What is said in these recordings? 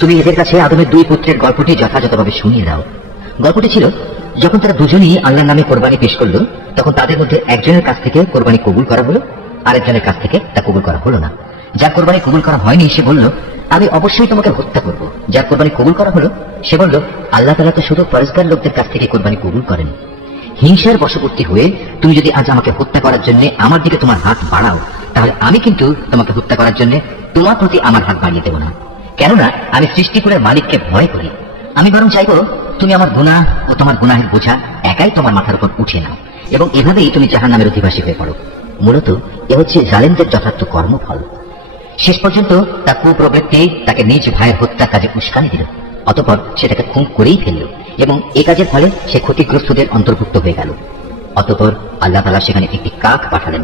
তুমি এদের কাছে আদমের দুই পুত্রের গল্পটি যথাযথভাবে শুনিয়ে দাও। গল্পটি ছিল, যখন তারা দুজনই আল্লাহর নামে কোরবানি পেশ করলো, তখন তাদের মধ্যে একজনের কাছ থেকে কোরবানি কবুল করা হলো, আরেকজনের কাছ থেকে তা কবুল করা হলো না। যার কোরবানি কবুল করা হয়নি সে বলল, আমি অবশ্যই তোমাকে হত্যা করব। যার কোরবানি কবুল করা হলো সে বলল, আল্লাহ তাআলা তো শুধু পরেশগার লোকদের কাছ থেকে কোরবানি কবুল করেন। হিংসার বশবর্তী হয়ে তুমি যদি আজ আমাকে হত্যা করার জন্য আমার দিকে তোমার হাত বাড়াও, তাহলে আমি কিন্তু তোমাকে হত্যা করার জন্য তোমার প্রতি আমার হাত বাড়িয়ে দেব না। কেননা আমি সৃষ্টিকুলের মালিককে ভয় করি। আমি বরং চাইব তুমি আমার গুনাহ ও তোমার গুনাহের বোঝা একাই তোমার মাথার উপর উঠিয়ে নাও, এবং এভাবেই তুমি জাহান্নামের অধিবাসী হয়ে পড়ো। মূলত এ হচ্ছে জালেমদের যথার্থ কর্মফল। শেষ পর্যন্ত তার কুপ্রবৃত্তি তাকে নিজ ভাইয়ের হত্যার কাজে উস্কানি দিল। অতঃপর সে তাকে খুন করেই ফেলল, এবং এ কাজের ফলে সে ক্ষতিগ্রস্তদের অন্তর্ভুক্ত হয়ে গেল। অতঃপর আল্লাহ তাআলা সেখানে একটি কাক পাঠালেন।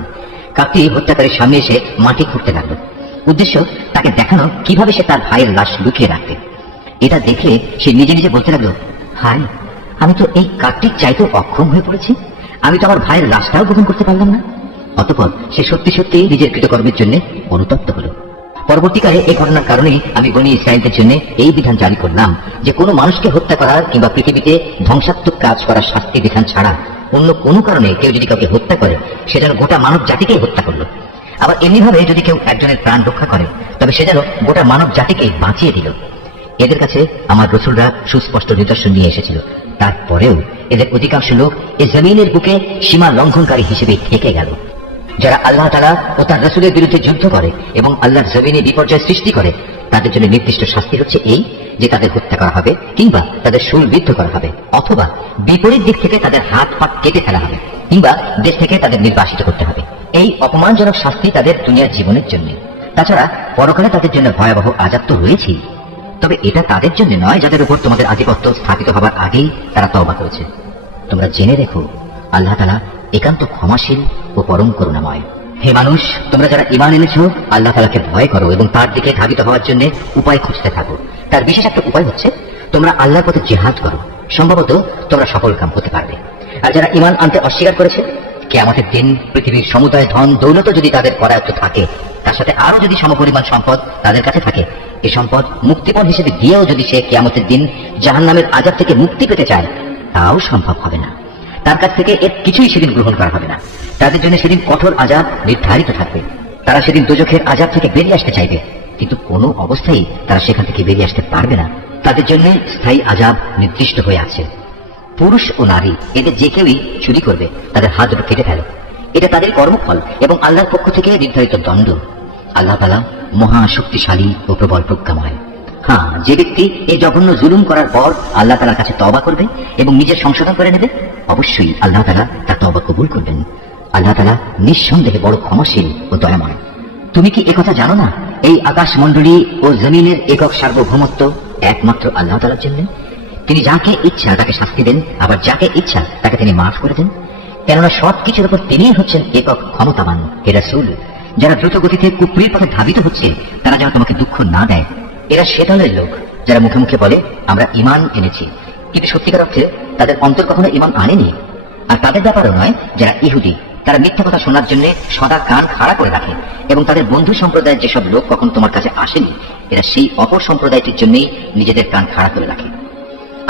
কাকটি হত্যাকারীর সামনে এসে মাটি খুঁড়তে লাগলো। উদ্দেশ্য তাকে দেখানো কিভাবে সে তার ভাইয়ের লাশ লুকিয়ে রাখবে। এটা দেখে সে নিজে নিজে বলতে লাগলো, হায়, আমি তো এই কাকটির চাইতেও অক্ষম হয়ে পড়েছি। আমি তো আমার ভাইয়ের লাশটাও গ্রহণ করতে পারলাম না। অতঃপর সে সত্যি সত্যি নিজের কৃতকর্মের জন্য অনুতপ্ত হল। পরবর্তীকালে এই ঘটনার কারণে আমি বনী ইসরাঈলদের জন্য এই বিধান জারি করলাম যে কোনো মানুষকে হত্যা করার কিংবা পৃথিবীতে ধ্বংসাত্মক কাজ করার শাস্তি বিধান ছাড়া অন্য কোনো কারণে কেউ যদি কাউকে হত্যা করে, সে যেন গোটা মানব জাতিকেই হত্যা করলো। আবার এমনিভাবে যদি কেউ একজনের প্রাণ রক্ষা করে, তবে সে যেন গোটা মানব জাতিকেই বাঁচিয়ে দিল। এদের কাছে আমার রসুলরা সুস্পষ্ট নিদর্শন নিয়ে এসেছিল। তারপরেও এদের অধিকাংশ লোক এই জমিনের বুকে সীমা লঙ্ঘনকারী হিসেবে থেকে গেল। যারা আল্লাহ তাআলা ও তার রাসূলের বিরুদ্ধে যুদ্ধ করে এবং আল্লাহর জমিনে বিপর্যয় সৃষ্টি করে, তাদের জন্য নির্দিষ্ট শাস্তি হচ্ছে এই যে তাদের হত্যা করা হবে, কিংবা তাদের শূলবিদ্ধ করা হবে, অথবা বিপরীত দিক থেকে তাদের হাত পা কেটে ফেলা হবে, কিংবা দেশ থেকে তাদের নির্বাসিত করতে হবে। এই অপমানজনক শাস্তি তাদের দুনিয়ার জীবনের জন্য। তাছাড়া পরকালে তাদের জন্য ভয়াবহ আযাব তো রয়েছেই। তবে এটা তাদের জন্য নয় যাদের উপর তোমাদের আধিপত্য স্থাপিত হবার আগেই তারা তওবা করেছে। তোমরা জেনে রেখো, আল্লাহ তাআলা একান্ত ক্ষমাশীল ও পরম করুণাময়। হে মানুষ, তোমরা যারা ঈমান এনেছো, আল্লাহ তাআলাকে ভয় করো এবং তার দিকে ধাবিত হওয়ার জন্য উপায় খুঁজতে থাকো। তার বিশেষ একটা উপায় হচ্ছে তোমরা আল্লাহর পথে জিহাদ করো। সম্ভবত তোমরা সফল কাম হতে পারবে। আর যারা ঈমান আনতে অস্বীকার করেছে, কিয়ামতের দিন পৃথিবীর সমুদায় ধন দৌলত যদি তাদের করায়ত্ত থাকে, তার সাথে আরো যদি সমপরিমাণ সম্পদ তাদের কাছে থাকে, এ সম্পদ মুক্তিপণ হিসেবে দিয়েও যদি সে কিয়ামতের দিন জাহান্নামের আযাব থেকে মুক্তি পেতে চায়, তাও সম্ভব হবে না। তার কাছ থেকে এর কিছুই সেদিন গ্রহণ করা হবে না। তাদের জন্য সেদিন কঠোর আযাব নির্ধারিত থাকবে। তারা সেদিন দোজখের আযাব থেকে বেরিয়ে আসতে চাইবে, কিন্তু কোনো অবস্থায় তারা সেখান থেকে বেরিয়ে আসতে পারবে না। তাদের জন্য স্থায়ী আযাব নির্দিষ্ট হয়ে আছে। পুরুষ ও নারী এদের যে কেউই চুরি করবে, তাদের হাত দুটো কেটে ফেলো। এটা তাদের কর্মফল এবং আল্লাহর পক্ষ থেকে নির্ধারিত দণ্ড। আল্লাহ তাআলা মহা শক্তিশালী ও প্রবল প্রজ্ঞাময়। হ্যাঁ, যে ব্যক্তি এই জঘন্য জুলুম করার পর আল্লাহ তাআলার কাছে তওবা করবে এবং নিজের সংশোধন করে নেবে, অবশ্যই আল্লাহ তাআলা তার তওবা কবুল করবেন। আল্লাহ তাআলা নিঃসন্দেহে বড় ক্ষমাশীল ও দয়াময়। তুমি কি একথা জানো না, এই আকাশমণ্ডলী ও জমিনের একক সার্বভৌমত্ব একমাত্র আল্লাহ তাআলার জন্য? তিনি যাকে ইচ্ছা তাকে শাস্তি দেন, আবার যাকে ইচ্ছা তাকে তিনি মাফ করে দেন। কেননা সবকিছুর উপর তিনিই হচ্ছেন একক ক্ষমতাবান। হে রাসূল, যারা দ্রুত গতিতে কুফরির পথে ধাবিত হচ্ছে, তারা যেন তোমাকে দুঃখ না দেয়। এরা সে দলের লোক যারা মুখে মুখে বলে আমরা ঈমান এনেছি, কিন্তু সত্যিকার অর্থে তাদের অন্তর কখনো ঈমান আনেনি। আর তাদের ব্যাপারও নয় যারা ইহুদি, তারা মিথ্যা কথা শোনার জন্য সদা কান খাড়া করে রাখে, এবং তাদের বন্ধু সম্প্রদায়ের যেসব লোক কখনো তোমার কাছে আসেনি, এরা সেই অপর সম্প্রদায়টির জন্যই নিজেদের কান খাড়া করে রাখে।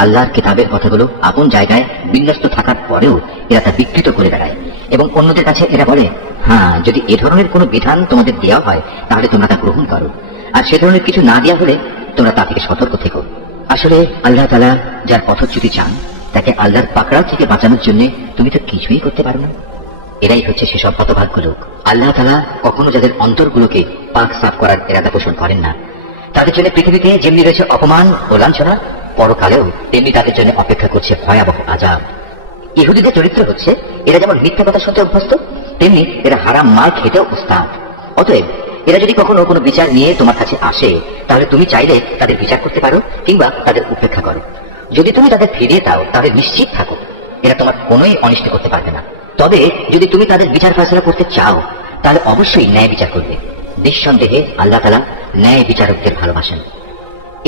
আল্লাহর কিতাবের কথাগুলো আপন জায়গায় বিন্যস্ত থাকার পরেও এরা তা বিকৃত করে বেড়ায়, এবং অন্যদের কাছে এরা বলে, হ্যাঁ, যদি এ ধরনের কোনো বিধান তোমাদের দেওয়া হয় তাহলে তোমরা তা গ্রহণ করো, আর সে ধরনের কিছু না দেওয়া হলে তোমরা তা থেকে সতর্ক থেকো। আসলে আল্লাহ তাআলা যার পথচ্যুতি চান, তাকে আল্লাহর পাকড়াও থেকে বাঁচানোর জন্য তুমি তো কিছুই করতে পারো না। এরাই হচ্ছে সেসব হতভাগ্য লোক। আল্লাহ তাআলা কখনো যাদের অন্তরগুলোকে পাক সাফ করার ইরাদা পোষণ করেন না, তাদের জন্য পৃথিবীতে যেমনি রয়েছে অপমান ও লাঞ্ছনা, পরকালেও তেমনি তাদের জন্য অপেক্ষা করছে ভয়াবহ আযাব। ইহুদিদের চরিত্র হচ্ছে, এরা যেমন মিথ্যা কথা শুনতে অভ্যস্ত, তেমনি এরা হারাম মাল খেতেও উস্তাদ। অতএব এরা যদি কখনো কোনো বিচার নিয়ে তোমার কাছে আসে, তাহলে তুমি চাইলে তাদের বিচার করতে পারো কিংবা তাদের উপেক্ষা করো। যদি তুমি তাদের ফিরিয়ে দাও, তাহলে নিশ্চিত থাকো এরা তোমার কোনোই অনিষ্ট করতে পারবে না। তবে যদি তুমি তাদের বিচার ফয়সালা করতে চাও, তাহলে অবশ্যই ন্যায় বিচার করবে। নিঃসন্দেহে আল্লাহ তাআলা ন্যায় বিচারকদের ভালোবাসেন।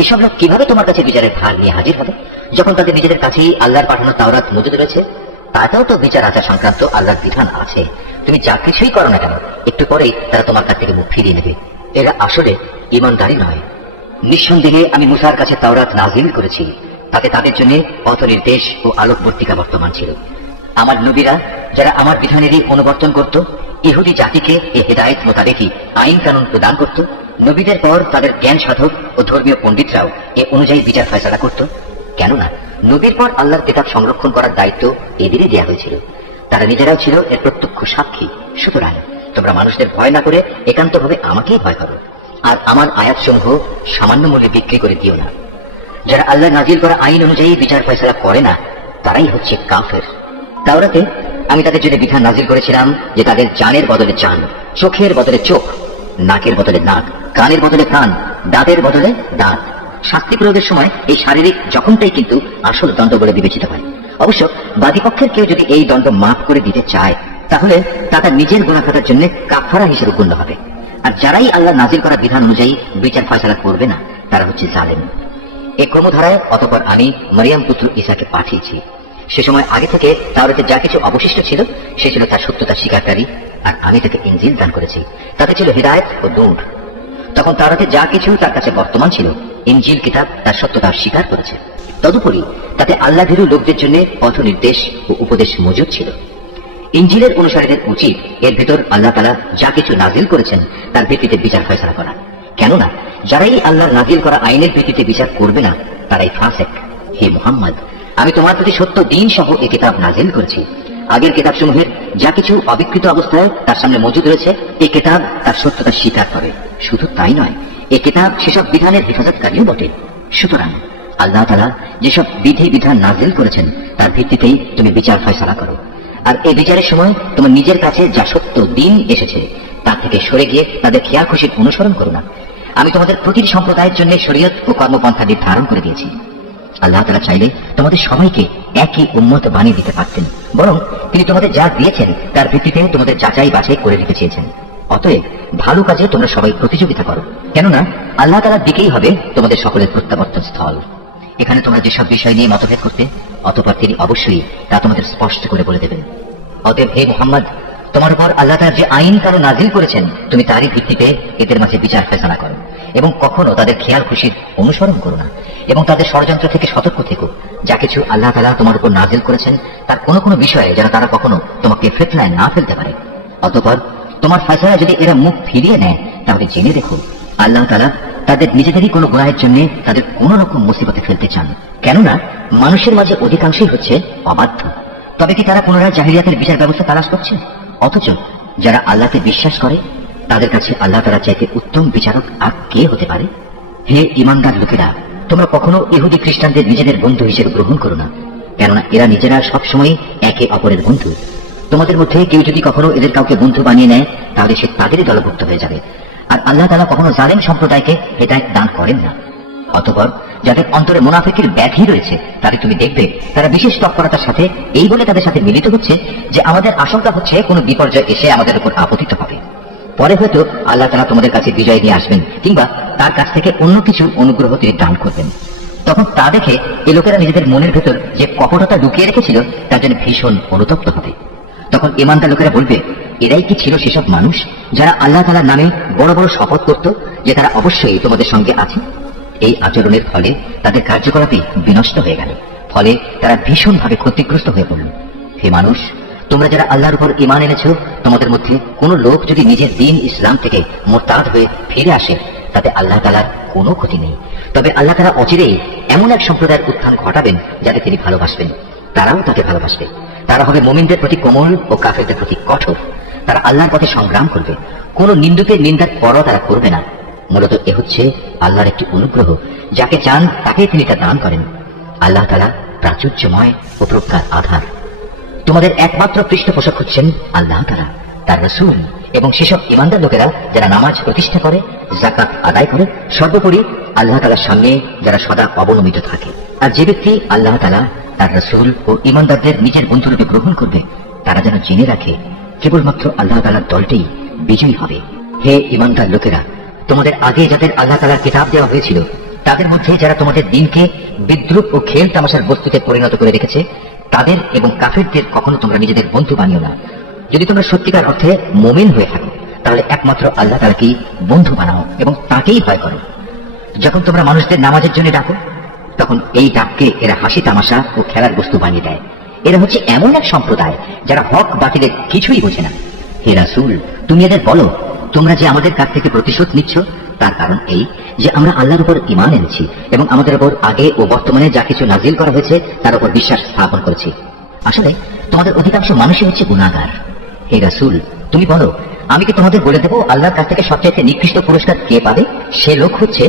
এসব লোক কিভাবে তোমার কাছে বিচারের ভার নিয়ে হাজির হবে, যখন তাদের নিজেদের কাছেই আল্লাহর পাঠানো তাওরাত মজুদ রয়েছে? তাতেও তো বিচার আচার সংক্রান্ত আল্লাহর বিধান আছে। তুমি যা কিছুই করো না কেন, একটু পরেই তারা তোমার কাছ থেকে মুখ ফিরিয়ে নেবে। এরা আসলে ঈমানদারই নয়, নিঃসন্দেহে আমি মুসার কাছে তাওরাত নাজিল করেছি, তাতে তাদের জন্য পথ নির্দেশ ও আলোকবর্তিকা বর্তমান ছিল। আমার নবীরা যারা আমার বিধানেরই অনুবর্তন করত, ইহুদি জাতিকে এ হেদায়েত মোতাবেকই আইন কানুন প্রদান করত। নবীদের পর তাদের জ্ঞান সাধক ও ধর্মীয় পণ্ডিতরাও এ অনুযায়ী বিচার ফয়সালা করত। কেননা নবীর পর আল্লাহর কিতাব সংরক্ষণ করার দায়িত্ব এদেরই দেওয়া হয়েছিল। তারা নিজেরাও ছিল এর প্রত্যক্ষ সাক্ষী। সুতরাং তোমরা মানুষদের ভয় না করে একান্তভাবে আমাকেই ভয় করো, আর আমার আয়াতসমূহ সামান্য মূল্যে বিক্রি করে দিও না। যারা আল্লাহ নাজিল করা আইন অনুযায়ী বিচার ফয়সালা করে না, তারাই হচ্ছে কাফের। তাওরাতে আমি তাদের জন্য বিধান নাজিল করেছিলাম যে তাদের জানের বদলে জান, চোখের বদলে চোখ, নাকের বদলে নাক, কানের বদলে কান, দাঁতের বদলে দাঁত। শাস্তি প্রয়োগের সময় এই শারীরিক জখমটাই কিন্তু আসল দণ্ড বলে বিবেচিত হয়। অবশ্য বাদীপক্ষের কেউ যদি এই দণ্ড মাফ করে দিতে চায়, তাহলে তা তার নিজের গুনাহ খাতার জন্য কাফারা হিসেবে গণ্য হবে। আর যারাই আল্লাহ নাজিল করা বিধান অনুযায়ী বিচার ফয়সালা করবে না, তারা হচ্ছে জালেম। এই ক্রমধারায় অতঃপর আমি মারিয়াম পুত্র ঈসাকে পাঠিয়েছি। সে সময় আগে থেকে তাওরাতে যা কিছু অবশিষ্ট ছিল সে ছিল তার সত্যতা স্বীকারকারী, আর আমি তাকে ইনজিল দান করেছি, তাতে ছিল হিদায়াত ও নূর। তখন তাওরাতে যা কিছু তার কাছে বর্তমান ছিল, ইনজিল কিতাব তার সত্যতা স্বীকার করেছে। তদুপরি তাতে আল্লাহ ভীরু লোকদের জন্য পথ নির্দেশ ও উপদেশ মজুদ ছিল। ইনজিলের অনুসারীদের উচিত এর ভিতর আল্লাহ তাআলা যা কিছু নাজিল করেছেন তার ভিত্তিতে বিচার ফয়সালা করা। কেননা যারাই আল্লাহর নাজিল করা আইনের ভিত্তিতে বিচার করবে না, তারাই ফাসেক। হে মুহাম্মদ, আমি তোমার প্রতি সত্য দিন সহ এই কিতাব নাজিল করেছি। আগের কিতাবসমূহের যা কিছু অবিকৃত অবস্থায় তার সামনে মজুদ রয়েছে, এই কিতাব তার সত্যতা স্বীকার করে। শুধু তাই নয়, এই কিতাব সেসব বিধানের হেফাজতকারীও বটে। সুতরাং আল্লাহ তাআলা যেসব বিধি বিধান নাজিল করেছেন তার ভিত্তিতেই তুমি বিচার ফয়সালা করো। আর এই বিচারের সময় তোমার নিজের কাছে যা সত্য দিন এসেছে তার থেকে সরে গিয়ে তাদের খেয়াল খুশির অনুসরণ করো না। আমি তোমাদের প্রতিটি সম্প্রদায়ের জন্য শরীয়ত ও কর্মপন্থা নির্ধারণ করে দিয়েছি। আল্লাহ তাআলা চাইলে তোমাদের সবাইকে একই উম্মত বানিয়ে দিতে পারতেন, বরং তিনি তোমাদের যা দিয়েছেন তার ভিত্তিতে তোমাদের যাচাই বাছাই করে দিতে চেয়েছেন। অতএব ভালো কাজে তোমরা সবাই প্রতিযোগিতা করো, কেননা আল্লাহ তাআলার দিকেই হবে তোমাদের সকলের প্রত্যাবর্তন স্থল। এখানে তোমরা যেসব বিষয় নিয়ে মতভেদ করতে, অতঃপর তিনি অবশ্যই তা তোমাদের স্পষ্ট করে বলে দেবেন। অতএব হে মুহাম্মদ, তোমার উপর আল্লাহ তাআলা যে আইন কানুন নাজিল করেছেন তুমি তারই ভিত্তিতে এদের মাঝে বিচার ফয়সালা করো, এবং কখনো তাদের খেয়াল খুশির অনুসরণ করো না, এবং তাদের ষড়যন্ত্র থেকে সতর্ক থেকো। যা কিছু আল্লাহ তাআলা তোমার উপর নাজিল করেছেন তার কোনো কোনো বিষয়ে যেন তারা কখনো তোমাকে ফিতনায় না ফেলতে পারে। অতঃপর তোমার ফয়সালা যদি এরা মুখ ফিরিয়ে নেয়, তাহলে জেনে রেখো আল্লাহ তাআলা তাদের নিজেদেরই কোনো গুনাহের জন্য তাদের কোন রকম মুসিবতে ফেলতে চান। কেননা মানুষের মাঝে অধিকাংশই হচ্ছে অবাধ্য। তবে কি তারা পুনরায় জাহিলিয়াতের বিচার ব্যবস্থা তালাশ করছে? অথচ যারা আল্লাহকে বিশ্বাস করে তাদের কাছে আল্লাহ তাআলা চাইতে উত্তম বিচারক আর কে হতে পারে? হে ঈমানদার লোকেরা, তোমরা কখনো ইহুদি খ্রিস্টানদের নিজেদের বন্ধু হিসেবে গ্রহণ করো না, কেননা এরা নিজেরা সবসময় একে অপরের বন্ধু। তোমাদের মধ্যে কেউ যদি কখনো এদের কাউকে বন্ধু বানিয়ে নেয়, তাহলে সে তাদেরই দলভুক্ত হয়ে যাবে। আর আল্লাহ তাআলা কখনো জালেম সম্প্রদায়কে হেদায়েত দান করেন না। অতঃপর যাদের অন্তরে মুনাফিকের ব্যাধি রয়েছে তাদের তুমি দেখবে তারা বিশেষ তৎপরতার সাথে এই বলে তাদের সাথে মিলিত হচ্ছে যে আমাদের আশঙ্কা হচ্ছে কোনো বিপর্যয় এসে আমাদের উপর আপতিত হবে। পরে হয়তো আল্লাহ তাআলা তোমাদের কাছে বিজয় নিয়ে আসবেন, কিংবা তার কাছ থেকে অন্য কিছু অনুগ্রহ তিনি দান করবেন। তখন তা দেখে এই লোকেরা নিজেদের মনের ভেতর যে কপটতা লুকিয়ে রেখেছিল তার জন্য ভীষণ অনুতপ্ত হবে। তখন ঈমানদার লোকেরা বলবে, এরাই কি ছিল সেসব মানুষ যারা আল্লাহ তাআলার নামে বড় বড় শপথ করত যে তারা অবশ্যই তোমাদের সঙ্গে আছে? এই আচরণের ফলে তাদের কার্যকলাপই বিনষ্ট হয়ে গেল, ফলে তারা ভীষণভাবে ক্ষতিগ্রস্ত হয়ে পড়ল। হে মানুষ, তোমরা যারা আল্লাহর উপর ঈমান এনেছো, তোমাদের মধ্যে কোনো লোক যদি নিজের দিন ইসলাম থেকে মুরতাদ হয়ে ফিরে আসে, তাতে আল্লাহ তাআলার কোনো ক্ষতি নেই। তবে আল্লাহ তাআলা অচিরেই এমন এক সম্প্রদায়ের উত্থান ঘটাবেন যাতে তিনি ভালোবাসবেন, তারাও তাকে ভালোবাসবে। তারা হবে মুমিনদের প্রতি কোমল ও কাফেরদের প্রতি কঠোর। তারা আল্লাহর পথে সংগ্রাম করবে, কোন নিন্দুকের নিন্দার পরও তারা করবে না। মূলত এ হচ্ছে আল্লাহর একটি অনুগ্রহ, যাকে চান তাকে তিনি তা দান করেন। আল্লাহ তাআলা প্রাচুর্যময় ও প্রজ্ঞার আধার। তোমাদের একমাত্র পৃষ্ঠপোষক হচ্ছেন আল্লাহ তাআলা, তার রাসূল এবং সেসব ঈমানদার লোকেরা যারা নামাজ প্রতিষ্ঠা করে, যাকাত আদায় করে, সর্বোপরি আল্লাহ তাআলার সামনে যারা সদা অবনমিত থাকে। আর যে ব্যক্তি আল্লাহ তাআলা, তার রাসূল ও ঈমানদারদের নিজের বন্ধুরূপে গ্রহণ করবে, তারা যেন জেনে রাখে কেবলমাত্র আল্লাহ তাআলার দলটাই বিজয়ী হবে। হে ঈমানদার লোকেরা, তোমাদের আগে যাদের আল্লাহ তাআলার কিতাব দেওয়া হয়েছিল তাদের মধ্যে যারা তোমাদের দিনকে বিদ্রুপ ও খেল তামাশার বস্তুতে পরিণত করে রেখেছে, তাদের এবং কাফেরদের কখনো তোমরা নিজেদের বন্ধু বানিও না। যদি তোমরা সত্যিকার অর্থে মুমিন হয়ে থাকো, তাহলে একমাত্র আল্লাহ তাআলাকেই বন্ধু বানাও এবং তাকেই ভয় করো। যখন তোমরা মানুষদের নামাজের জন্য ডাকো, তখন এই ডাককে এরা হাসি তামাশা ও খেলার বস্তু বানিয়ে দেয়। এরা হচ্ছে এমন এক সম্প্রদায় যারা হক বাতিলের কিছুই বোঝে না। হে রাসূল, তুমি এদের বলো, তোমরা যে আমাদের কাছ থেকে প্রতিশোধ নিচ্ছ, তার কারণ এই যে আমরা আল্লাহর উপর ঈমান এনেছি এবং আমাদের উপর আগে ও বর্তমানে যা কিছু নাজিল করা হয়েছে তার উপর বিশ্বাস স্থাপন করেছি। আসলে তোমাদের অধিকাংশ মানুষই হচ্ছে গুনাহগার। হে রাসূল, তুমি বলো, আমি কি তোমাদের বলে দেবো আল্লাহর কাছ থেকে সবচাইতে নিকৃষ্ট পুরস্কার কে পাবে? সে লোক হচ্ছে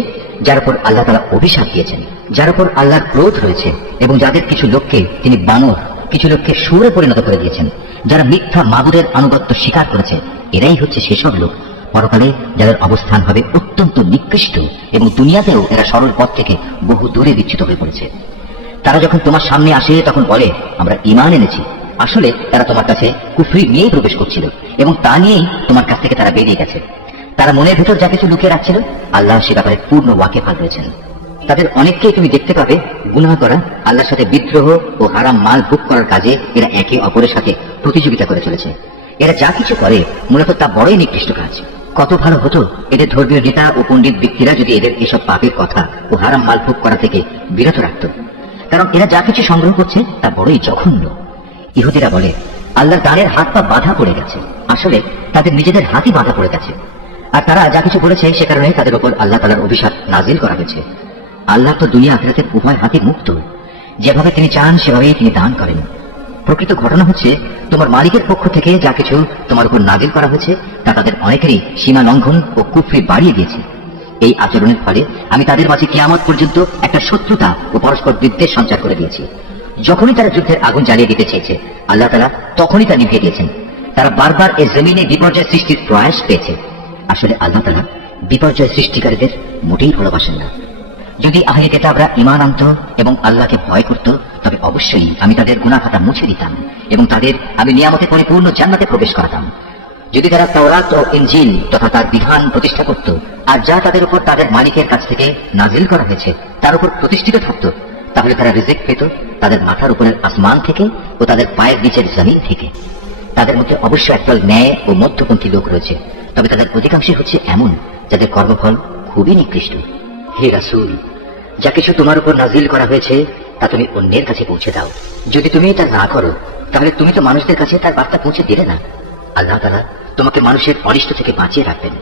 যার উপর আল্লাহ তাআলা অভিশাপ দিয়েছেন, যার উপর আল্লাহর ক্রোধ রয়েছে এবং যাদের কিছু লোককে তিনি বানর, কিছু লোককে শুয়োরে পরিণত করে দিয়েছেন, যারা মিথ্যা মাবুদের আনুগত্য স্বীকার করেছে। এরাই হচ্ছে সেসব লোক পরকালে যাদের অবস্থান হবে অত্যন্ত নিকৃষ্ট, এবং দুনিয়াতেও এরা সরল পথ থেকে বহু দূরে বিচ্যুত হয়ে পড়েছে। তারা যখন তোমার সামনে আসে তখন বলে, আমরা ঈমান এনেছি। আসলে তারা তোমার কাছে কুফরি নিয়েই প্রবেশ করছিল এবং তা নিয়েই তোমার কাছ থেকে তারা বেরিয়ে গেছে। তারা মনের ভেতর যা কিছু লুকিয়ে রাখছিল, আল্লাহ সে ব্যাপারে পূর্ণ ওয়াকিফাল রয়েছেন। তাদের অনেককেই তুমি দেখতে পাবে গুনাহ করা, আল্লাহর সাথে বিদ্রোহ ও হারাম মাল ভোগ করার কাজে এরা একে অপরের সাথে প্রতিযোগিতা করে চলেছে। এরা যা কিছু করে মূলত তা বড়ই নিকৃষ্ট কাজ। কত ভালো হতো এদের ধর্মীয় নেতা ও পণ্ডিত ব্যক্তিরা যদি এদের এসব পাপের কথা ও হারাম মাল ভোগ করা থেকে বিরত রাখত, কারণ এরা যা কিছু সংগ্রহ করছে তা বড়ই জঘন্য। ইহুদিরা বলে আল্লাহর দ্বারের হাত পা বাধা পড়ে গেছে। আসলে তাদের নিজেদের হাতই বাধা পড়ে গেছে, আর তারা যা কিছু বলেছে সে কারণে তাদের উপর আল্লাহ তাআলার অভিশাপ নাজিল করা হয়েছে। আল্লাহ তো দুনিয়া আখিরাতের উভয় হাতে মুক্ত, যেভাবে তিনি চান সেভাবেই তিনি দান করেন। প্রকৃত ঘটনা হচ্ছে তোমার মালিকের পক্ষ থেকে যা কিছু তোমার উপর নাজিল করা হয়েছে তা তাদের অনেকেরই সীমা লঙ্ঘন ও কুফরি বাড়িয়ে দিয়েছে। এই আচরণের ফলে আমি তাদের মাঝে কিয়ামত পর্যন্ত একটা শত্রুতা ও পরস্পর বিদ্বেষ সঞ্চার করে দিয়েছি। যখনই তারা যুদ্ধের আগুন জ্বালিয়ে দিতে চেয়েছে, আল্লাহ তাআলা তখনই তা নিভিয়ে দিয়েছেন। তারা বারবার এই জমিনে বিপর্যয় সৃষ্টির প্রয়াস পেয়েছে। আসলে আল্লাহ তাআলা বিপর্যয় সৃষ্টিকারীদের মোটেই ভালোবাসেন না। যদি আহলে কিতাবরা ঈমান আনত এবং আল্লাহকে ভয় করত, তবে অবশ্যই আমি তাদের গুনাহ খাতা মুছে দিতাম এবং তাদের আমি নিয়ামতে পরিপূর্ণ জান্নাতে প্রবেশ করাতাম। যদি তারা তাওরাত ও ইনজিল তথা তার বিধান প্রতিষ্ঠা করত, আর যা তাদের উপর তাদের মালিকের কাছ থেকে নাজিল করা হয়েছে তার উপর প্রতিষ্ঠিত থাকত, তাহলে তারা রিজিক পেত তাদের মাথার উপরের আসমান থেকে ও তাদের পায়ের নিচের জমিন থেকে। তাদের মধ্যে অবশ্যই একদল ন্যায় ও মধ্যপন্থী লোক রয়েছে, তবে তাদের অধিকাংশই হচ্ছে এমন যাদের কর্মফল খুবই নিকৃষ্ট। হে রাসূল, যা কিছু তোমার উপর নাজিল করা হয়েছে তা তুমি অন্যের কাছে পৌঁছে দাও। যদি তুমি তা না করো, তাহলে তুমি তো মানুষদের কাছে তার বার্তা পৌঁছে দিলে না। আল্লাহ তাআলা তোমাকে মানুষের অনিষ্ট থেকে বাঁচিয়ে রাখবেন।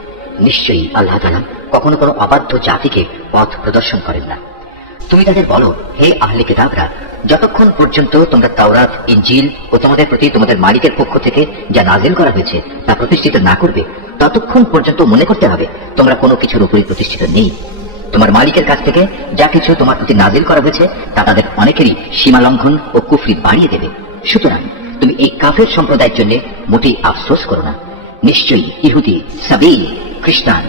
নিশ্চয়ই আল্লাহ তাআলা কখনো কোনো অবাধ্য জাতিকে পথ প্রদর্শন করেন না। তুমি তাদের বলো, হে আহলে কিতাবরা, যতক্ষণ পর্যন্ত তোমরা তাওরাত, ইনজিল ও তোমাদের প্রতি তোমাদের মালিকের পক্ষ থেকে যা নাজিল করা হয়েছে তা প্রতিষ্ঠিত না করবে, ততক্ষণ পর্যন্ত মনে করতে হবে তোমরা কোনো কিছুর উপরই প্রতিষ্ঠিত নেই। তোমার মালিকের কাছ থেকে যা কিছু তোমার প্রতি নাজিল করা হয়েছে তা তাদের অনেকেরই সীমা লঙ্ঘন ও কুফরি বাড়িয়ে দেবে। সুতরাং তুমি এই কাফের সম্প্রদায়ের জন্য মোটেই আফসোস করো না। নিশ্চয়ই ইহুদি, সাবী, খ্রিস্টান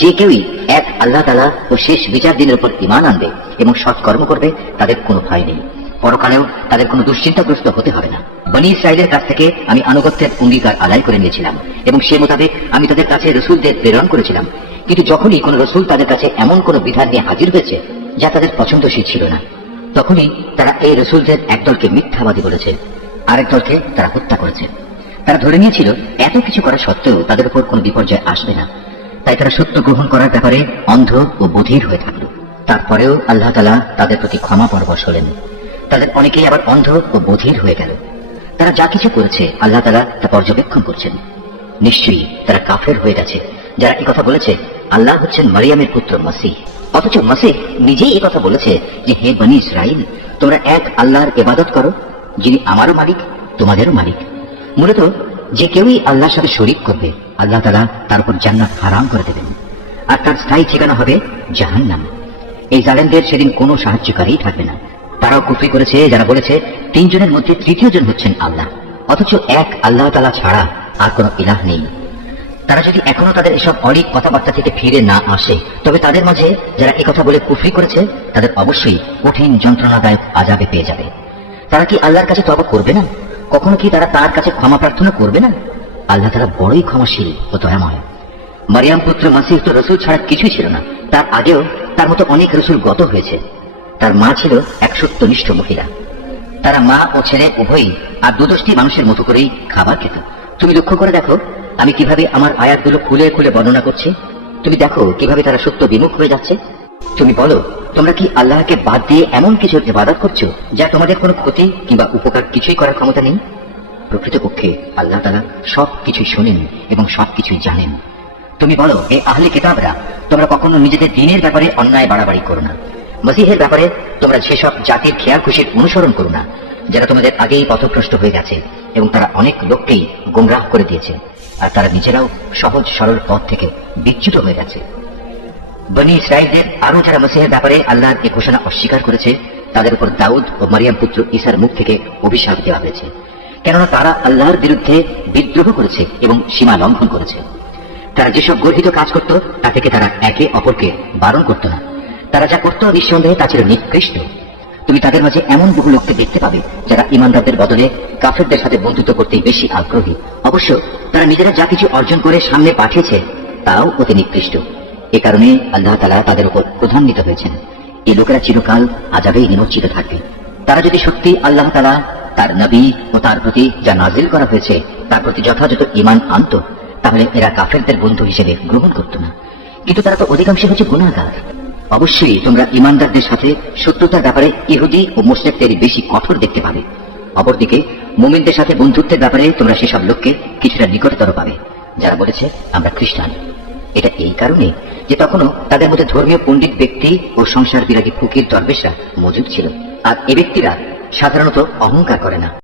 যে কেউই এক আল্লাহ তাআলা ও শেষ বিচার দিনের উপর ঈমান আনবে এবং সৎকর্ম করবে, তাদের কোনো ভয় নেই। পরকালেও তাদের কোনো দুশ্চিন্তাগ্রস্ত হতে হবে না। বনী ইসরাইলের কাছ থেকে আমি আনুগত্যের অঙ্গীকার আদায় করে নিয়েছিলাম এবং সে মোতাবেক আমি তাদের কাছে রসুলদের প্রেরণ করেছিলাম। কিন্তু যখনই কোন রসুল তাদের কাছে এমন কোন বিধান নিয়ে হাজির হয়েছে যা তাদের পছন্দসই ছিল না, তখনই তারা এই রসুলদের একদলকে মিথ্যাবাদী বলেছে, আরেক দলকে তারা হত্যা করেছে। তারা ধরে নিয়েছিল এত কিছু করা সত্ত্বেও তাদের উপর কোনো বিপর্যয় আসবে না, তাই তারা সত্য গ্রহণ করার ব্যাপারে অন্ধ ও বধির হয়ে থাকল। তারপরেও আল্লাহ তাআলা তাদের প্রতি ক্ষমা পরবশ হলেন। তাদের অনেকেই আবার অন্ধ ও বধির হয়ে গেল। তারা যা কিছু করেছে আল্লাহ তাআলা তা পর্যবেক্ষণ করছেন। নিশ্চয়ই তারা কাফের হয়ে গেছে যারা এই কথা বলেছে আল্লাহ হচ্ছেন মারিয়ামের পুত্র মসিহ, অথচ মসিহ নিজেই এই কথা বলেছে যে, হে বনী ইসরাইল, তোমরা এক আল্লাহর ইবাদত করো, যিনি আমারও মালিক তোমাদেরও মালিক। মূলত যে কেউই আল্লাহর সাথে শরীক করবে, আল্লাহ তাআলা তার উপর জান্নাত হারাম করে দেবেন, আর তার স্থায়ী ঠিকানা হবে জাহান্নাম। এই জালেমদের সেদিন কোনো সাহায্যকারী থাকবে না। তারাও কুফরি করেছে যারা বলেছে তিনজনের মধ্যে তৃতীয় জন হচ্ছেন আল্লাহ, অথচ এক আল্লাহ তাআলা ছাড়া আর কোনো ইলাহ নেই। তারা যদি এখনো তাদের এসব অলীক কথাবার্তা থেকে ফিরে না আসে, তবে তাদের মাঝে যারা একথা বলে কুফরি করেছে তাদের অবশ্যই কঠিন যন্ত্রণাদায়ক আযাবে পেয়ে যাবে। তারা কি আল্লাহর কাছে তওবা করবে না? কখনো কি তারা তার কাছে ক্ষমা প্রার্থনা করবে না? আল্লাহ তাআলা বড়ই ক্ষমাশীল ও দয়াময়। মারিয়াম পুত্র মসিহ তো রসুল ছাড়া কিছুই ছিল না। তার আগেও তার মতো অনেক রসুল গত হয়েছে। তার মা ছিল এক সত্যনিষ্ঠ মহিলা। তারা মা ও ছেলে উভয়ই আর দুদষ্টি মানুষের মতো করেই খাবার খেত। তুমি লক্ষ্য করে দেখো আমি কিভাবে আমার আয়াতগুলো খুলে খুলে বর্ণনা করছি। তুমি দেখো কিভাবে তারা সত্য বিমুখ হয়ে যাচ্ছে। তুমি বলো, তোমরা কি আল্লাহকে বাদ দিয়ে এমন কিছু ইবাদত করছো যা তোমাদের কোনো ক্ষতি কিংবা উপকার কিছুই করার ক্ষমতা নেই? প্রকৃতপক্ষে আল্লাহ তাআলা সবকিছুই শোনেন এবং সবকিছুই জানেন। তুমি বলো, হে আহলে কিতাবরা, তোমরা কখনো নিজেদের দ্বীনের ব্যাপারে অন্যায় বাড়াবাড়ি করো না। মসিহের ব্যাপারে তোমরা সেসব জাতির খেয়াল খুশির অনুসরণ করো না যারা তোমাদের আগেই পথভ্রষ্ট হয়ে গেছে এবং তারা অনেক লোককেই গোমরাহ করে দিয়েছে, আর তারা নিজেরাও সহজ সরল পথ থেকে বিচ্যুত হয়ে গেছে। বনি ইসরায়েলদের আরো যারা মসিহের ব্যাপারে আল্লাহর এই ঘোষণা অস্বীকার করেছে, তাদের উপর দাউদ ও মারিয়াম পুত্র ঈসার মুখ থেকে অভিশাপ দেওয়া হয়েছে, কেননা তারা আল্লাহর বিরুদ্ধে বিদ্রোহ করেছে এবং সীমা লঙ্ঘন করেছে। তারা যেসব গর্হিত কাজ করত তা থেকে তারা একে অপরকে বারণ করত না। তারা যা করত নিঃসন্দেহে তা ছিল নিকৃষ্ট। তুমি তাদের মাঝে এমন বহু লোককে দেখতে পাবে যারা ইমানদারদের বদলে কাফেরদের সাথে বন্ধুত্ব করতে বেশি আগ্রহী। অবশ্য তারা নিজেরা যা কিছু অর্জন করে সামনে পাঠিয়েছে তাও অতি নিকৃষ্ট। এ কারণে আল্লাহ তাআলা তাদের উপর ক্রোধান্বিত হয়েছেন। এই লোকেরা চিরকাল আযাবেই নিমজ্জিত থাকবে। তারা যদি সত্যি আল্লাহ তাআলা, তার নবী ও তার প্রতি যা নাজিল করা হয়েছে তার প্রতি যথাযথ ঈমান আনত, তাহলে এরা কাফেরদের বন্ধু হিসেবে গ্রহণ করত না। কিন্তু তারা তো অধিকাংশই হচ্ছে গুনাহগার। অবশ্যই তোমরা ইমানদারদের সাথে শত্রুতার ব্যাপারে ইহুদি ও মুশরিকদের বেশি কঠোর দেখতে পাবে। অপরদিকে মুমিনদের সাথে বন্ধুত্বের ব্যাপারে তোমরা সেসব লোককে কিছুটা নিকটতর পাবে যারা বলেছে আমরা খ্রিস্টান। এটা এই কারণে যে তখনও তাদের মধ্যে ধর্মীয় পণ্ডিত ব্যক্তি ও সংসার বিরাগী ফকির দরবেশরা মজুদ ছিল, আর এ ব্যক্তিরা সাধারণত অহংকার করে না।